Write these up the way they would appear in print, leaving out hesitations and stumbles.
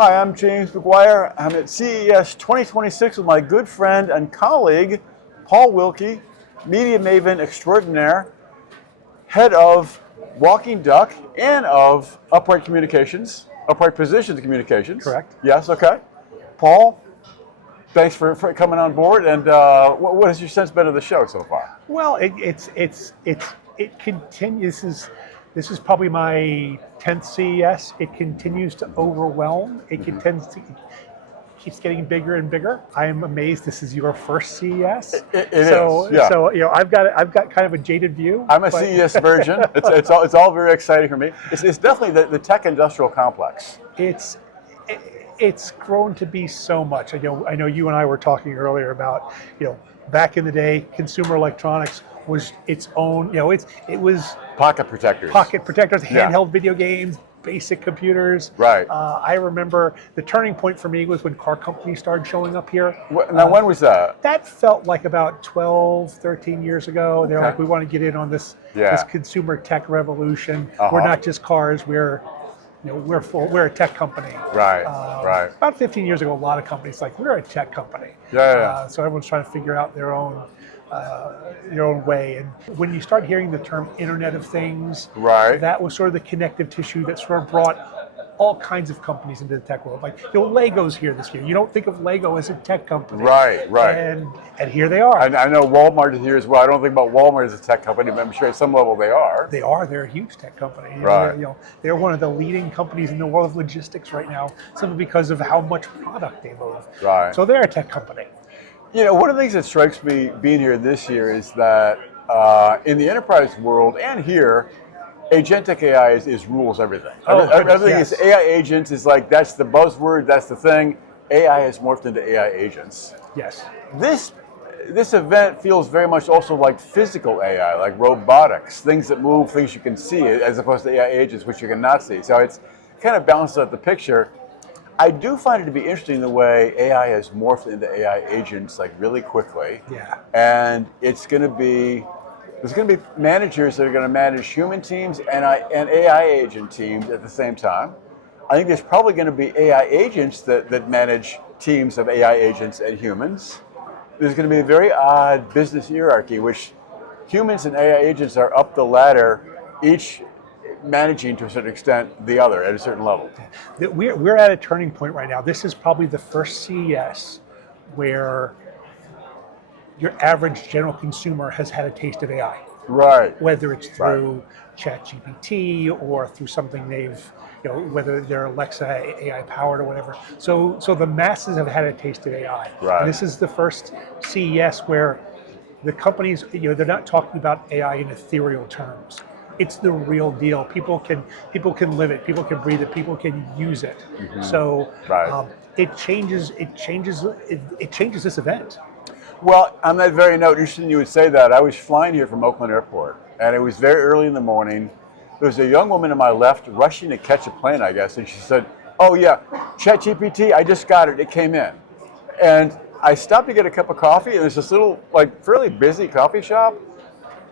Hi, I'm James Maguire. I'm at CES 2026 with my good friend and colleague, Paul Wilke, media maven extraordinaire, head of Walking Duck and of Upright Positions Communications. Correct. Yes, okay. Paul, thanks for coming on board. And what has your sense been of the show so far? Well, it continues. This is probably my 10th CES. It continues to overwhelm. Keeps getting bigger and bigger. I am amazed this is your first CES. It is. Yeah. So I've got kind of a jaded view. I'm a CES virgin. It's all very exciting for me. It's definitely the tech industrial complex. It's grown to be so much. I know you and I were talking earlier about, back in the day, consumer electronics was its own, it was Pocket protectors, handheld video games, basic computers. Right. I remember the turning point for me was when car companies started showing up here. Now, when was that? That felt like about 12, 13 years ago. They're like, we want to get in on this consumer tech revolution. We're not just cars, we're a tech company. Right, right. About 15 years ago, a lot of companies we're a tech company. So everyone's trying to figure out their own way. And when you start hearing the term Internet of Things, that was sort of the connective tissue that sort of brought all kinds of companies into the tech world. Lego's here this year. You don't think of Lego as a tech company. Right. And here they are. I know Walmart is here as well. I don't think about Walmart as a tech company, but I'm sure at some level they are. They are. They're a huge tech company. They're one of the leading companies in the world of logistics right now, simply because of how much product they move. Right. So they're a tech company. One of the things that strikes me being here this year is that in the enterprise world and here, agentic AI is rules everything. Everything is AI agents is that's the buzzword, that's the thing. AI has morphed into AI agents. Yes. This event feels very much also like physical AI, like robotics, things that move, things you can see, as opposed to AI agents, which you cannot see. So it's kind of balances out the picture. I do find it to be interesting the way AI has morphed into AI agents really quickly. Yeah. And there's going to be managers that are going to manage human teams and AI agent teams at the same time. I think there's probably going to be AI agents that manage teams of AI agents and humans. There's going to be a very odd business hierarchy, which humans and AI agents are up the ladder, each managing to a certain extent the other at a certain level. We're at a turning point right now. This is probably the first CES where your average general consumer has had a taste of AI. Right. Whether it's through ChatGPT or through something whether they're Alexa AI powered or whatever. So the masses have had a taste of AI. Right. And this is the first CES where the companies, they're not talking about AI in ethereal terms. It's the real deal. People can live it. People can breathe it. People can use it. Mm-hmm. So it changes this event. Well, on that very note, interesting you would say that. I was flying here from Oakland Airport, and it was very early in the morning. There was a young woman to my left rushing to catch a plane, I guess, and she said, "Oh yeah, ChatGPT, I just got it. It came in." And I stopped to get a cup of coffee, and there's this little, fairly busy coffee shop.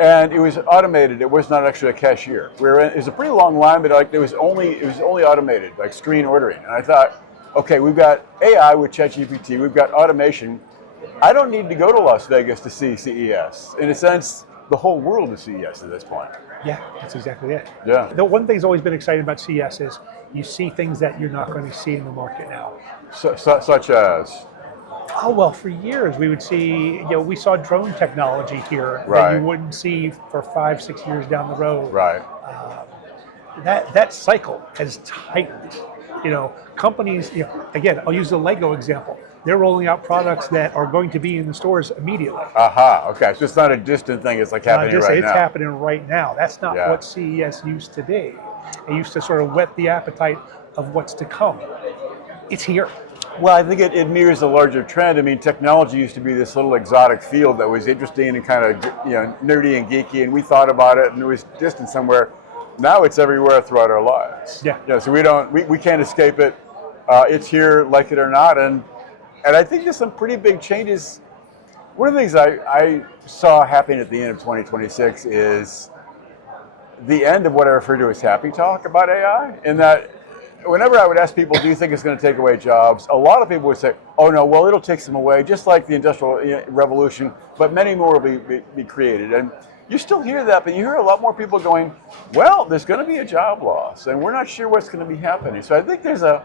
And it was automated. It was not actually a cashier. It was a pretty long line, but it was only automated, like screen ordering. And I thought, okay, we've got AI with ChatGPT. We've got automation. I don't need to go to Las Vegas to see CES. In a sense, the whole world is CES at this point. Yeah, that's exactly it. Yeah. The one thing that's always been exciting about CES is you see things that you're not going to see in the market now. Such as? Oh, well, for years we would see, we saw drone technology here that you wouldn't see for 5-6 years down the road. Right. That cycle has tightened. Companies, again, I'll use the Lego example. They're rolling out products that are going to be in the stores immediately. Okay. So it's not a distant thing. It's happening right now. It's happening right now. That's not what CES used to be. It used to sort of whet the appetite of what's to come. It's here. Well, I think it mirrors a larger trend. I mean, technology used to be this little exotic field that was interesting and kind of nerdy and geeky, and we thought about it, and it was distant somewhere. Now it's everywhere throughout our lives. Yeah. So we can't escape it. It's here, like it or not, and I think there's some pretty big changes. One of the things I saw happening at the end of 2026 is the end of what I refer to as happy talk about AI, in that whenever I would ask people, do you think it's going to take away jobs? A lot of people would say, oh no, well, it'll take some away, just like the Industrial Revolution, but many more will be created. And you still hear that, but you hear a lot more people going, well, there's going to be a job loss, and we're not sure what's going to be happening. So I think there's a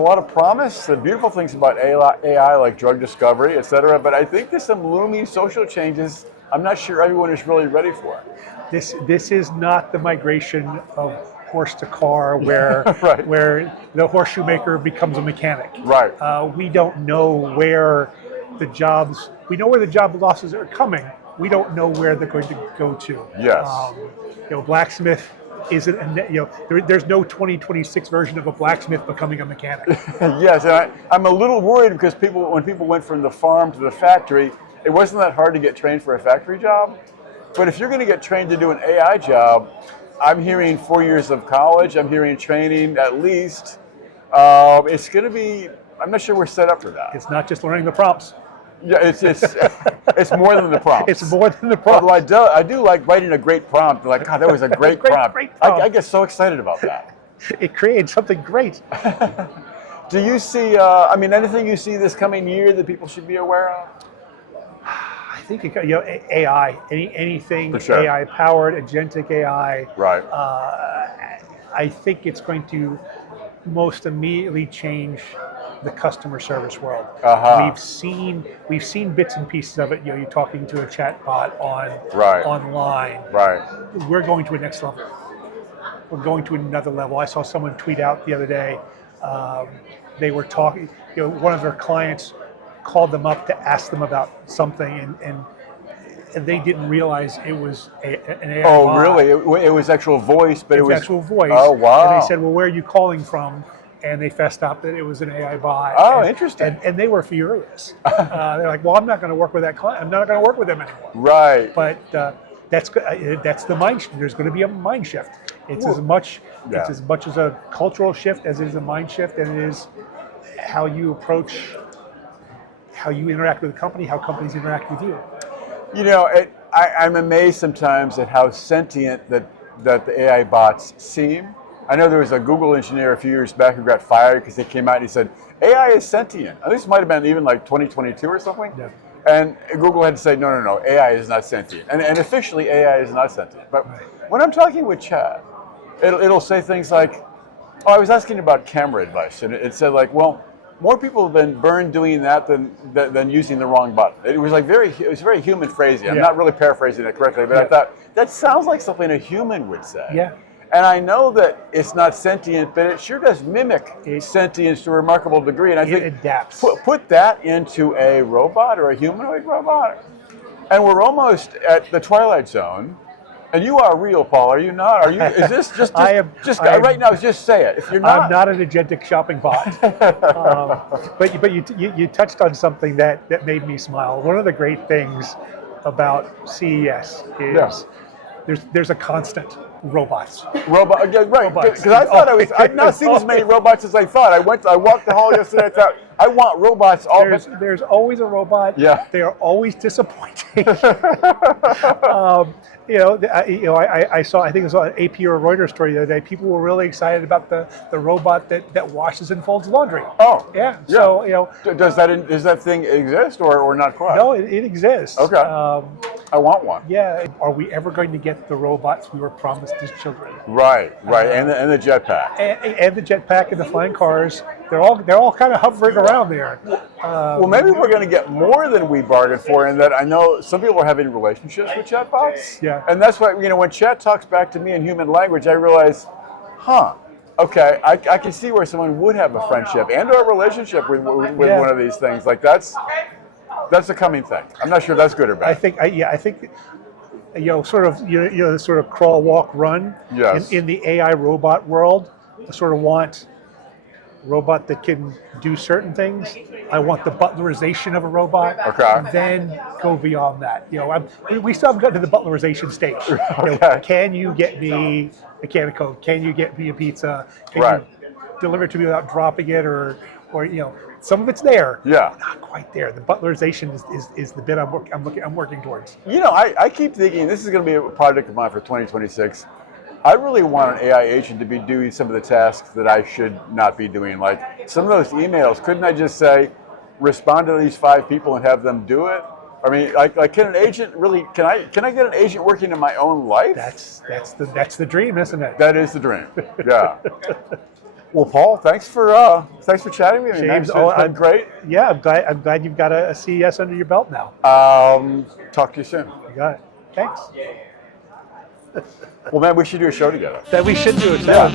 lot of promise, the beautiful things about AI, like drug discovery, et cetera, but I think there's some looming social changes I'm not sure everyone is really ready for. This is not the migration of horse to car where right. where the horseshoe maker becomes a mechanic. Right. We don't know where we know where the job losses are coming. We don't know where they're going to go to. Yes. Blacksmith isn't, there's no 2026 version of a blacksmith becoming a mechanic. Yes, and I'm a little worried because when people went from the farm to the factory, it wasn't that hard to get trained for a factory job. But if you're going to get trained to do an AI job, I'm hearing 4 years of college, I'm hearing training at least. It's going to be, I'm not sure we're set up for that. It's not just learning the prompts. Yeah, it's it's more than the prompts. It's more than the prompts. Although I do like writing a great prompt. Like, God, that was a great prompt. Great prompt. I get so excited about that. It creates something great. Do you see, anything you see this coming year that people should be aware of? I think AI, anything For sure. AI powered, agentic AI. Right. I think it's going to most immediately change the customer service world. Uh-huh. We've seen bits and pieces of it. You're talking to a chat bot online. Right. We're going to a next level. We're going to another level. I saw someone tweet out the other day. They were talking. One of their clients called them up to ask them about something, and they didn't realize it was an AI Oh, bot. really? It was actual voice, but it was actual voice. Oh, wow. And they said, well, where are you calling from? And they fessed up that it was an AI bot. Oh, interesting. And they were furious. They're like, well, I'm not going to work with that client. I'm not going to work with them anymore. Right. But that's the mind shift. There's going to be a mind shift. It's as much as a cultural shift as it is a mind shift, and it is how you approach, how you interact with the company, how companies interact with you. I'm amazed sometimes at how sentient that the AI bots seem. I know there was a Google engineer a few years back who got fired because he came out and he said, AI is sentient. I think this might have been even like 2022 or something. Yeah. And Google had to say, no, AI is not sentient. And officially AI is not sentient. But when I'm talking with chat, it'll say things like, I was asking about camera advice. And it said like, well, more people have been burned doing that than using the wrong button. It was very human phrasing. I'm not really paraphrasing it correctly, but I thought, that sounds like something a human would say. Yeah. And I know that it's not sentient, but it sure does mimic sentience to a remarkable degree. And I think it adapts. Put that into a robot or a humanoid robot, and we're almost at the Twilight Zone. And you are real, Paul, are you not? Are you? Is this just? Right now, just say it. If you're not, I'm not an agentic shopping bot. But you touched on something that made me smile. One of the great things about CES is there's a constant. Robots. Yeah, right. Because I thought I'd not seen as many robots as I thought. I walked the hall yesterday. I thought I want robots. There's always a robot. Yeah. They are always disappointing. I think it was an AP or a Reuters story the other day. People were really excited about the robot that washes and folds laundry. Oh. Yeah. So does that thing exist or not quite? No, it exists. Okay. I want one. Yeah. Are we ever going to get the robots we were promised as children? Right. And the jetpack. And the jetpack and the flying cars. They're all kind of hovering around there. Well, maybe we're going to get more than we bargained for. In that I know some people are having relationships with chatbots. Yeah. And that's why when chat talks back to me in human language, I realize, okay, I can see where someone would have a friendship and/or a relationship with one of these things. Like that's a coming thing. I'm not sure that's good or bad. I think sort of crawl, walk, run. Yes. In the AI robot world, I sort of want robot that can do certain things. I want the butlerization of a robot. Okay. And then go beyond that. We still haven't gotten to the butlerization stage. Okay. Can you get me a can of Coke? Can you get me a pizza? Can you deliver it to me without dropping it? Or some of it's there. Yeah. Not quite there. The butlerization is the bit I'm working towards. I keep thinking this is going to be a project of mine for 2026. I really want an AI agent to be doing some of the tasks that I should not be doing. Like some of those emails, couldn't I just say, respond to these 5 people and have them do it? I mean, like can an agent really? Can I get an agent working in my own life? That's the dream, isn't it? That is the dream. Yeah. Well, Paul, thanks for chatting with me. James, it's been great. Yeah, I'm glad you've got a CES under your belt now. Talk to you soon. You got it. Thanks. Well, man, we should do a show together. That we should do it. Yeah.